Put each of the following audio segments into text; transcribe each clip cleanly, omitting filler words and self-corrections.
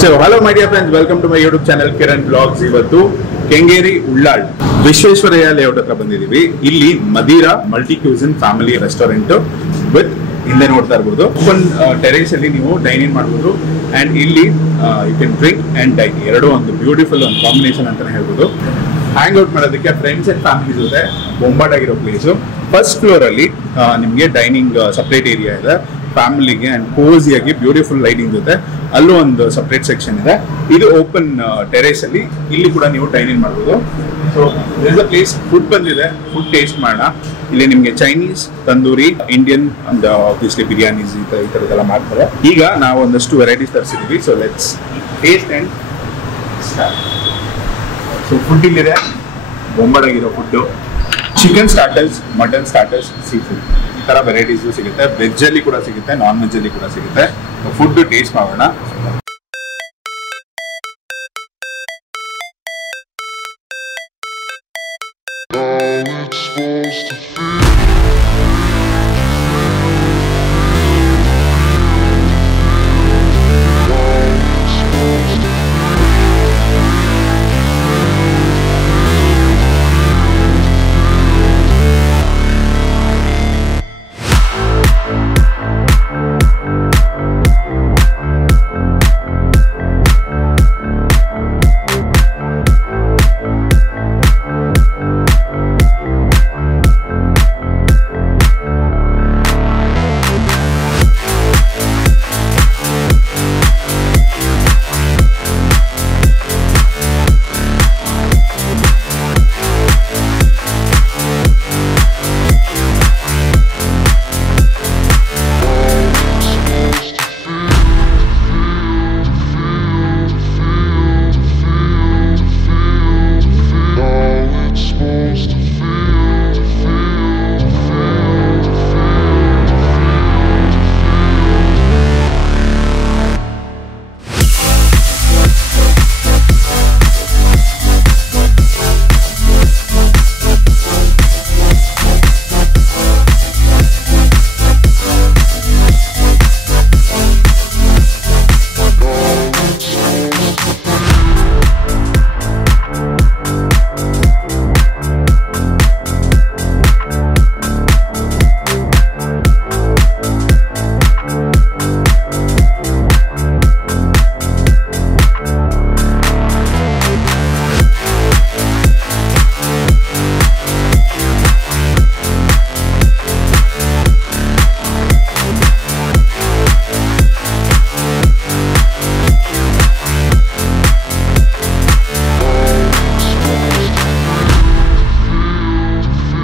So hello my dear friends, welcome to my YouTube channel Kiran Vlogs. ಇವತ್ತು Kengeri Ullal Visvesvaraya layout ಹತ್ರ ಬಂದಿದ್ದೀವಿ. ಇಲ್ಲಿ Madira multi cuisine family restaurant with ಹಿಂದೆ ನೋಡ್ತಾ ಇರಬಹುದು ಓಪನ್ ಟೆರೇಸ್ ಅಲ್ಲಿ ನೀವು ಡೈನಿಂಗ್ ಮಾಡಬಹುದು ಅಂಡ್ ಇಲ್ಲಿ you can drink and dine. ಎರಡು ಒಂದು ಬ್ಯೂಟಿಫುಲ್ ಒಂದು ಕಾಂಬಿನೇಷನ್ ಅಂತಾನೆ ಹೇಳ್ಬೋದು. ಹ್ಯಾಂಗ್ ಔಟ್ ಮಾಡೋದಕ್ಕೆ ಫ್ರೆಂಡ್ಸ್ ಅಂಡ್ ಫ್ಯಾಮಿಲಿ ಜೊತೆ ಬೊಂಬಾಟಾಗಿರೋ ಪ್ಲೇಸು. ಫಸ್ಟ್ ಫ್ಲೋರ್ ಅಲ್ಲಿ ನಿಮಗೆ ಡೈನಿಂಗ್ ಸಪ್ರೇಟ್ ಏರಿಯಾ ಇದೆ ಫ್ಯಾಮಿಲಿಗೆ ಅಂಡ್ ಕೋಸಿಯಾಗಿ ಬ್ಯೂಟಿಫುಲ್ ಲೈಟಿಂಗ್ ಜೊತೆ ಅಲ್ಲೂ ಒಂದು ಸಪ್ರೇಟ್ ಸೆಕ್ಷನ್ ಇದೆ. ಇದು ಓಪನ್ ಟೆರೇಸ್ ಅಲ್ಲಿ ಇಲ್ಲಿ ಕೂಡ ನೀವು ಡೈನಿಂಗ್ ಮಾಡ್ಬೋದು. So this a place. Food ಬಂದಿದೆ, ಫುಡ್ ಟೇಸ್ಟ್ ಮಾಡೋಣ. ಇಲ್ಲಿ ನಿಮಗೆ Chinese, tandoori, Indian and obviously biryanis ಈ ಥರದ್ದೆಲ್ಲ ಮಾಡ್ತಾರೆ. ಈಗ ನಾವು ಒಂದಷ್ಟು ವೆರೈಟೀಸ್ ತರಿಸಿದ್ದೀವಿ. So let's taste and start. So food ಇಲ್ಲಿದೆ, ಬೊಂಬಾಟಾಗಿರೋ food. Chicken starters, mutton starters, sea food ಈ ಥರ ವೆರೈಟೀಸು ಸಿಗುತ್ತೆ. ವೆಜ್ಜಲ್ಲಿ ಕೂಡ ಸಿಗುತ್ತೆ, ನಾನ್ ವೆಜ್ಜಲ್ಲಿ ಕೂಡ ಸಿಗುತ್ತೆ. ಫುಡ್ ಟೇಸ್ಟ್ ಮಾಡೋಣ.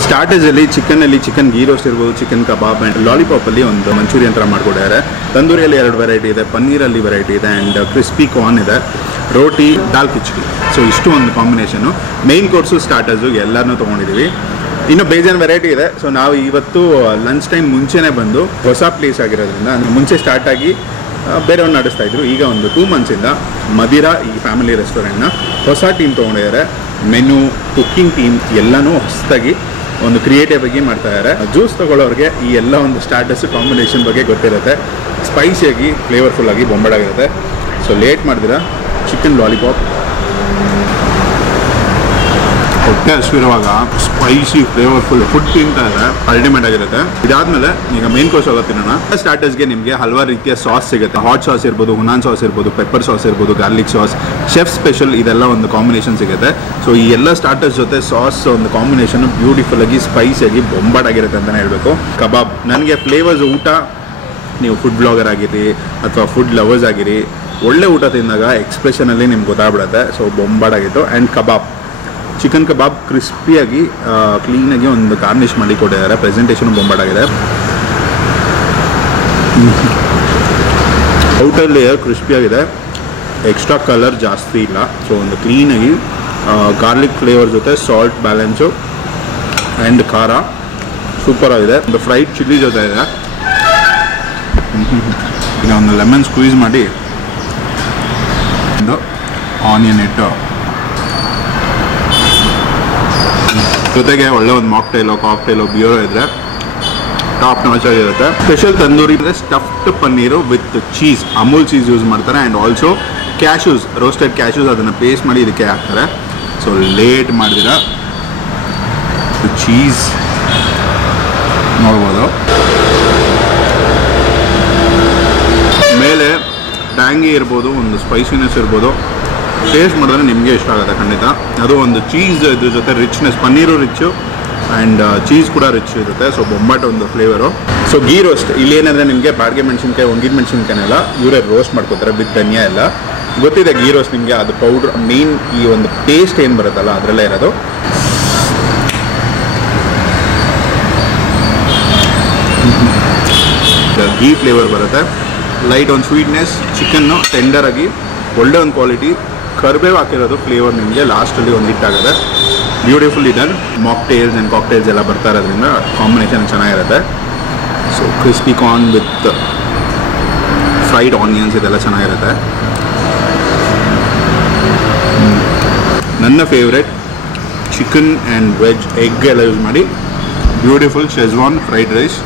ಸ್ಟಾರ್ಟರ್ಸ್ ಅಲ್ಲಿ ಚಿಕನ್ ಗೀ ರೋಸ್ಟ್ ಇರ್ಬೋದು, ಚಿಕನ್ ಕಬಾಬ್ ಅಂಡ್ ಲಾಲಿಪಾಪ್ ಅಲ್ಲಿ ಒಂದು ಮಂಚೂರಿಯನ್ ಥರ ಮಾಡ್ಕೊಟ್ಟಿದ್ದಾರೆ. ತಂದೂರಿಯಲ್ಲಿ 2 ವೆರೈಟಿ ಇದೆ, ಪನ್ನೀರಲ್ಲಿ ವೆರೈಟಿ ಇದೆ ಅಂಡ್ ಕ್ರಿಸ್ಪಿ ಕಾರ್ನ್ ಇದೆ, ರೋಟಿ, ದಾಲ್ ಕಿಚಡಿ. ಸೊ ಇಷ್ಟು ಒಂದು ಕಾಂಬಿನೇಷನು. ಮೇನ್ ಕೋರ್ಸು ಸ್ಟಾರ್ಟರ್ಸು ಎಲ್ಲನೂ ತೊಗೊಂಡಿದ್ದೀವಿ. ಇನ್ನೂ ಬೇಜಾನ್ ವೆರೈಟಿ ಇದೆ. ಸೊ ನಾವು ಇವತ್ತು ಲಂಚ್ ಟೈಮ್ ಮುಂಚೆನೇ ಬಂದು ಹೊಸ ಪ್ಲೇಸ್ ಆಗಿರೋದ್ರಿಂದ ಮುಂಚೆ ಸ್ಟಾರ್ಟ್ ಆಗಿ ಬೇರೆಯವ್ರು ನಡೆಸ್ತಾ ಇದ್ರು. ಈಗ ಒಂದು 2 ಮಂತ್ಸಿಂದ ಮದಿರಾ ಈ ಫ್ಯಾಮಿಲಿ ರೆಸ್ಟೋರೆಂಟ್ನ ಹೊಸ ಟೀಮ್ ತೊಗೊಂಡಿದ್ದಾರೆ. ಮೆನು, ಕುಕ್ಕಿಂಗ್ ಟೀಮ್ ಎಲ್ಲನೂ ಹೊಸದಾಗಿ ಒಂದು ಕ್ರಿಯೇಟಿವ್ ಆಗಿ ಮಾಡ್ತಾ ಇದ್ದಾರೆ. ಜ್ಯೂಸ್ ತೊಗೊಳ್ಳೋರಿಗೆ ಈ ಎಲ್ಲ ಒಂದು ಸ್ಟಾರ್ಟರ್ಸ್ ಕಾಂಬಿನೇಷನ್ ಬಗ್ಗೆ ಗೊತ್ತಿರುತ್ತೆ. ಸ್ಪೈಸಿಯಾಗಿ ಫ್ಲೇವರ್ಫುಲ್ ಆಗಿ ಬೊಂಬಾಟಾಗಿರುತ್ತೆ. ಸೊ ಲೇಟ್ ಮಾಡಿದಿರ ಚಿಕನ್ ಲಾಲಿಪಾಪ್ ಹೊಟ್ಟೆ ಹಸಿರುವಾಗ ಸ್ಪೈಸಿ ಫ್ಲೇವರ್ಫುಲ್ ಫುಡ್ ತಿಂತಾ ಇದ್ರೆ ಅಲ್ಟಿಮೇಟ್ ಆಗಿರುತ್ತೆ. ಇದಾದ್ಮೇಲೆ ಈಗ ಮೇನ್ ಕೋರ್ಸ್ ಎಲ್ಲ ತಿನ್ನೋಣ. ಸ್ಟಾರ್ಟರ್ಸ್ಗೆ ನಿಮಗೆ ಹಲವಾರು ರೀತಿಯ ಸಾಸ್ ಸಿಗುತ್ತೆ. ಹಾಟ್ ಸಾಸ್ ಇರ್ಬೋದು, ಹುನಾನ್ ಸಾಸ್ ಇರ್ಬೋದು, ಪೆಪ್ಪರ್ ಸಾಸ್ ಇರ್ಬೋದು, ಗಾರ್ಲಿಕ್ ಸಾಸ್, ಶೆಫ್ ಸ್ಪೆಷಲ್, ಇದೆಲ್ಲ ಒಂದು ಕಾಂಬಿನೇಷನ್ ಸಿಗುತ್ತೆ. ಸೊ ಈ ಎಲ್ಲ ಸ್ಟಾರ್ಟರ್ಸ್ ಜೊತೆ ಸಾಸ್ ಒಂದು ಕಾಂಬಿನೇಷನ್ ಬ್ಯೂಟಿಫುಲ್ ಆಗಿ ಸ್ಪೈಸಿಯಾಗಿ ಬೊಂಬಾಟಾಗಿರುತ್ತೆ ಅಂತಲೇ ಹೇಳಬೇಕು. ಕಬಾಬ್ ನನಗೆ ಫ್ಲೇವರ್ಸ್ ಊಟ, ನೀವು ಫುಡ್ ಬ್ಲಾಗರ್ ಆಗಿರಿ ಅಥವಾ ಫುಡ್ ಲವರ್ಸ್ ಆಗಿರಿ, ಒಳ್ಳೆ ಊಟ ತಿಂದಾಗ ಎಕ್ಸ್ಪ್ರೆಷನಲ್ಲಿ ನಿಮ್ಗೆ ಗೊತ್ತಾಗ್ಬಿಡುತ್ತೆ. ಸೊ ಬೊಂಬಾಟಾಗಿತ್ತು. ಆ್ಯಂಡ್ ಕಬಾಬ್, ಚಿಕನ್ ಕಬಾಬ್ ಕ್ರಿಸ್ಪಿಯಾಗಿ ಕ್ಲೀನಾಗಿ ಒಂದು ಗಾರ್ನಿಷ್ ಮಾಡಿ ಕೊಟ್ಟಿದ್ದಾರೆ. ಪ್ರೆಸೆಂಟೇಷನ್ ಬೊಂಬಾಟಾಗಿದೆ. ಔಟರ್ ಲೇಯರ್ ಕ್ರಿಸ್ಪಿಯಾಗಿದೆ, ಎಕ್ಸ್ಟ್ರಾ ಕಲರ್ ಜಾಸ್ತಿ ಇಲ್ಲ. ಸೊ ಒಂದು ಕ್ಲೀನಾಗಿ ಗಾರ್ಲಿಕ್ ಫ್ಲೇವರ್ ಜೊತೆ ಸಾಲ್ಟ್ ಬ್ಯಾಲೆನ್ಸು ಆ್ಯಂಡ್ ಖಾರ ಸೂಪರಾಗಿದೆ. ಒಂದು ಫ್ರೈಡ್ ಚಿಲ್ಲಿ ಜೊತೆ ಇದೆ. ಈಗ ಒಂದು ಲೆಮನ್ ಸ್ಕ್ವೀಸ್ ಮಾಡಿ ಒಂದು ಆನಿಯನ್ ಇಟ್ಟು ಜೊತೆಗೆ ಒಳ್ಳೆ ಒಂದು ಮಾಕ್ಟೈಲೋ ಕಾಕ್ಟೈಲೋ ಬಿಯರೋ ಇದ್ರೆ ಟಾಪ್ ನಾಚ್ ಆಗಿರುತ್ತೆ. ಸ್ಪೆಷಲ್ ತಂದೂರಿ ಅಂದರೆ stuffed paneer with cheese, Amul cheese use ಮಾಡ್ತಾರೆ. And also cashews, roasted cashews ಅದನ್ನು ಪೇಸ್ಟ್ ಮಾಡಿ ಇದಕ್ಕೆ ಹಾಕ್ತಾರೆ. ಸೊ ಲೇಟ್ ಮಾಡಿದಿರ ಚೀಸ್ ನೋಡ್ಬೋದು. ಮೇಲೆ ಟ್ಯಾಂಗಿ ಇರ್ಬೋದು, ಒಂದು ಸ್ಪೈಸಿನೆಸ್ ಇರ್ಬೋದು. ಟೇಸ್ಟ್ ಮಾಡಿದ್ರೆ ನಿಮಗೆ ಇಷ್ಟ ಆಗುತ್ತೆ ಖಂಡಿತ. ಅದು ಒಂದು ಚೀಸ್ ಇದ್ರ ಜೊತೆ richness, paneer rich and cheese ಕೂಡ ರಿಚ್ ಇರುತ್ತೆ. ಸೊ ಬೊಂಬಾಟ್ ಒಂದು ಫ್ಲೇವರು. ಸೊ ಗೀ ರೋಸ್ಟ್ ಇಲ್ಲಿ ಏನಂದರೆ ನಿಮಗೆ ಬಾಡಿಗೆ ಮೆಣಸಿನ್ಕಾಯಿ, ಒಣಗಿದ ಮೆಣಸಿನ್ಕಾಯಿನೆಲ್ಲ ಇವರೇ ರೋಸ್ಟ್ ಮಾಡ್ಕೋತಾರೆ ವಿತ್ ಧನಿಯಾ ಎಲ್ಲ. ಗೊತ್ತಿದೆ ಗೀ ರೋಸ್ಟ್ ನಿಮಗೆ, ಅದು ಪೌಡ್ರ್ ಮೇನ್ ಈ ಒಂದು ಟೇಸ್ಟ್ ಏನು ಬರುತ್ತಲ್ಲ ಅದರಲ್ಲೇ ಇರೋದು. ಗೀ ಫ್ಲೇವರ್ ಬರುತ್ತೆ, ಲೈಟ್ ಒಂದು ಸ್ವೀಟ್ನೆಸ್, ಚಿಕನ್ನು ಟೆಂಡರ್ ಆಗಿ ಒಳ್ಳೆ ಒಂದು ಕ್ವಾಲಿಟಿ, ಕರ್ಬೇವು ಹಾಕಿರೋದು ಫ್ಲೇವರ್ ನಿಮಗೆ ಲಾಸ್ಟಲ್ಲಿ ಒಂದು ಹಿಟ್ಟಾಗುತ್ತೆ. ಬ್ಯೂಟಿಫುಲ್ ಇದನ್ ಮಾಕ್ಟೇಲ್ಸ್ ಆ್ಯಂಡ್ ಕಾಕ್ಟೇಲ್ಸ್ ಎಲ್ಲ ಬರ್ತಾ ಇರೋದ್ರಿಂದ ಕಾಂಬಿನೇಷನ್ ಚೆನ್ನಾಗಿರುತ್ತೆ. So crispy corn with fried onions ಇದೆಲ್ಲ ಚೆನ್ನಾಗಿರುತ್ತೆ. ನನ್ನ favourite chicken and veg egg ಎಲ್ಲ ಯೂಸ್ ಮಾಡಿ beautiful schezwan fried rice.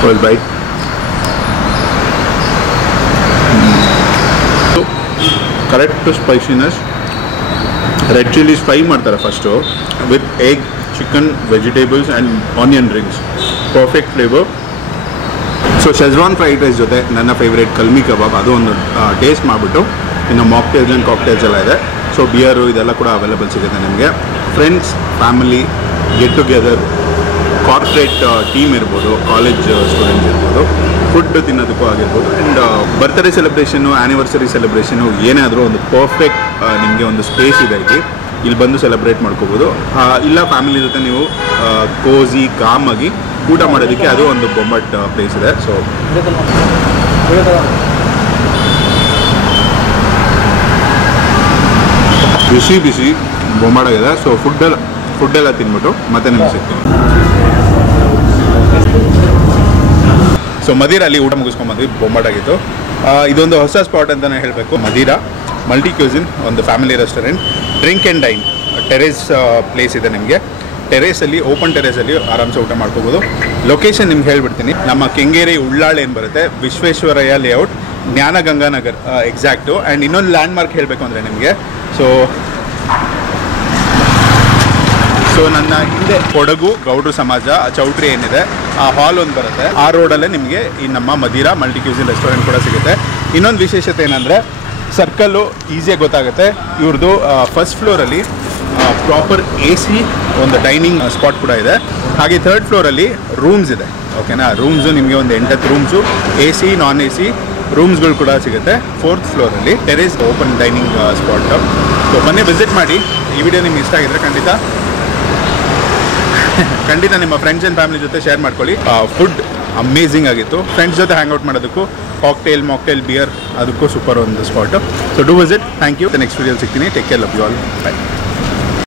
First bite. Correct spiciness. Red chillies fry ಮಾಡ್ತಾರೆ first with egg, chicken, vegetables and onion rings. Perfect flavour. So schezwan fried rice ಜೊತೆ ನನ್ನ favourite ಕಲ್ಮಿ ಕಬಾಬ್ ಅದು ಒಂದು taste ಮಾಡಿಬಿಟ್ಟು, ಇನ್ನು mocktails and cocktails ಎಲ್ಲ ಇದೆ. ಸೊ ಬಿಯರು ಇದೆಲ್ಲ ಕೂಡ ಅವೈಲೇಬಲ್ ಸಿಗುತ್ತೆ ನಿಮಗೆ. Friends, family, get together, corporate team ಇರ್ಬೋದು, ಕಾಲೇಜ್ ಸ್ಟೂಡೆಂಟ್ಸ್ ಇರ್ಬೋದು, ಫುಡ್ ತಿನ್ನೋದಕ್ಕೂ ಆಗಿರ್ಬೋದು, and birthday celebration, anniversary celebration ಏನಾದರೂ ಒಂದು ಪರ್ಫೆಕ್ಟ್ ನಿಮಗೆ ಒಂದು ಸ್ಪೇಸ್ ಇದೆ ಇಲ್ಲಿ ಬಂದು ಸೆಲೆಬ್ರೇಟ್ ಮಾಡ್ಕೋಬೋದು. ಇಲ್ಲ ಫ್ಯಾಮಿಲಿ ಜೊತೆ ನೀವು ಕೋಝಿ ಕಾಮಾಗಿ ಊಟ ಮಾಡೋದಕ್ಕೆ ಅದು ಒಂದು ಬೊಂಬಾಟ್ ಪ್ಲೇಸ್ ಇದೆ. ಸೊ ಬಿಸಿ ಬಿಸಿ ಬೊಂಬಾಟಾಗಿದೆ. ಸೊ ಫುಡ್ಡೆಲ್ಲ ತಿನ್ಬಿಟ್ಟು ಮತ್ತೆ ನಿಮಗೆ ಸಿಗ್ತೀನಿ. ಸೊ ಮದೀರಲ್ಲಿ ಊಟ ಮುಗಿಸ್ಕೊಂಬಂದ್ವಿ, ಬೊಂಬಾಟಾಗಿತ್ತು. ಇದೊಂದು ಹೊಸ ಸ್ಪಾಟ್ ಅಂತಲೇ ಹೇಳಬೇಕು. ಮದೀರಾ ಮಲ್ಟಿ ಕ್ಯೂಸಿನ್, ಒಂದು family restaurant, drink and dine, terrace place ಇದೆ ನಿಮಗೆ. ಟೆರೇಸಲ್ಲಿ, ಓಪನ್ ಟೆರೇಸಲ್ಲಿ ಆರಾಮ್ಸೆ ಊಟ ಮಾಡ್ಕೋಬೋದು. ಲೊಕೇಶನ್ ನಿಮ್ಗೆ ಹೇಳ್ಬಿಡ್ತೀನಿ. ನಮ್ಮ ಕೆಂಗೇರಿ ಉಳ್ಳಾಳ್ ಏನು ಬರುತ್ತೆ, ವಿಶ್ವೇಶ್ವರಯ್ಯ ಲೇಔಟ್, ಜ್ಞಾನ ಗಂಗಾನಗರ್ ಎಕ್ಸಾಕ್ಟು. ಆ್ಯಂಡ್ ಇನ್ನೊಂದು ಲ್ಯಾಂಡ್ ಮಾರ್ಕ್ ಹೇಳಬೇಕು ಅಂದರೆ ನಿಮಗೆ, ಸೊ ನನ್ನ ಹಿಂದೆ ಕೊಡಗು ಗೌಡ್ರು ಸಮಾಜ ಚೌಟ್ರಿ ಏನಿದೆ ಆ ಹಾಲ್ ಒಂದು ಬರುತ್ತೆ. ಆ ರೋಡಲ್ಲೇ ನಿಮಗೆ ಈ ನಮ್ಮ ಮದೀರಾ ಮಲ್ಟಿ ಕ್ಯೂಸಿನ್ ರೆಸ್ಟೋರೆಂಟ್ ಕೂಡ ಸಿಗುತ್ತೆ. ಇನ್ನೊಂದು ವಿಶೇಷತೆ ಏನಂದರೆ ಸರ್ಕಲ್ಲು ಈಸಿಯಾಗಿ ಗೊತ್ತಾಗುತ್ತೆ. ಇವ್ರದ್ದು ಫಸ್ಟ್ ಫ್ಲೋರಲ್ಲಿ ಪ್ರಾಪರ್ AC ಒಂದು ಡೈನಿಂಗ್ ಸ್ಪಾಟ್ ಕೂಡ ಇದೆ. ಹಾಗೆ ಥರ್ಡ್ ಫ್ಲೋರಲ್ಲಿ ರೂಮ್ಸ್ ಇದೆ. ಓಕೆನಾ, ರೂಮ್ಸು ನಿಮಗೆ ಒಂದು 8 ರೂಮ್ಸು, AC, ನಾನ್ AC ರೂಮ್ಸ್ಗಳು ಕೂಡ ಸಿಗುತ್ತೆ. 4th ಫ್ಲೋರಲ್ಲಿ terrace open dining spot. So ಬನ್ನಿ ವಿಸಿಟ್ ಮಾಡಿ. ಈ ವಿಡಿಯೋ ನಿಮ್ಗೆ ಇಷ್ಟ ಆಗಿದ್ರೆ ಖಂಡಿತ ನಿಮ್ಮ ಫ್ರೆಂಡ್ಸ್ ಆ್ಯಂಡ್ ಫ್ಯಾಮಿಲಿ ಜೊತೆ ಶೇರ್ ಮಾಡ್ಕೊಳ್ಳಿ. ಫುಡ್ ಅಮೇಝಿಂಗ್ ಆಗಿತ್ತು. ಫ್ರೆಂಡ್ಸ್ ಜೊತೆ ಹ್ಯಾಂಗ್ ಔಟ್ ಮಾಡೋದಕ್ಕೂ, ಮಾಕ್ಟೇಲ್ ಬಿಯರ್ ಅದಕ್ಕೂ ಸೂಪರ್ ಒಂದು spot. So do visit. Thank you. Next video ಸಿಗ್ತೀನಿ. Take care, love you all. By.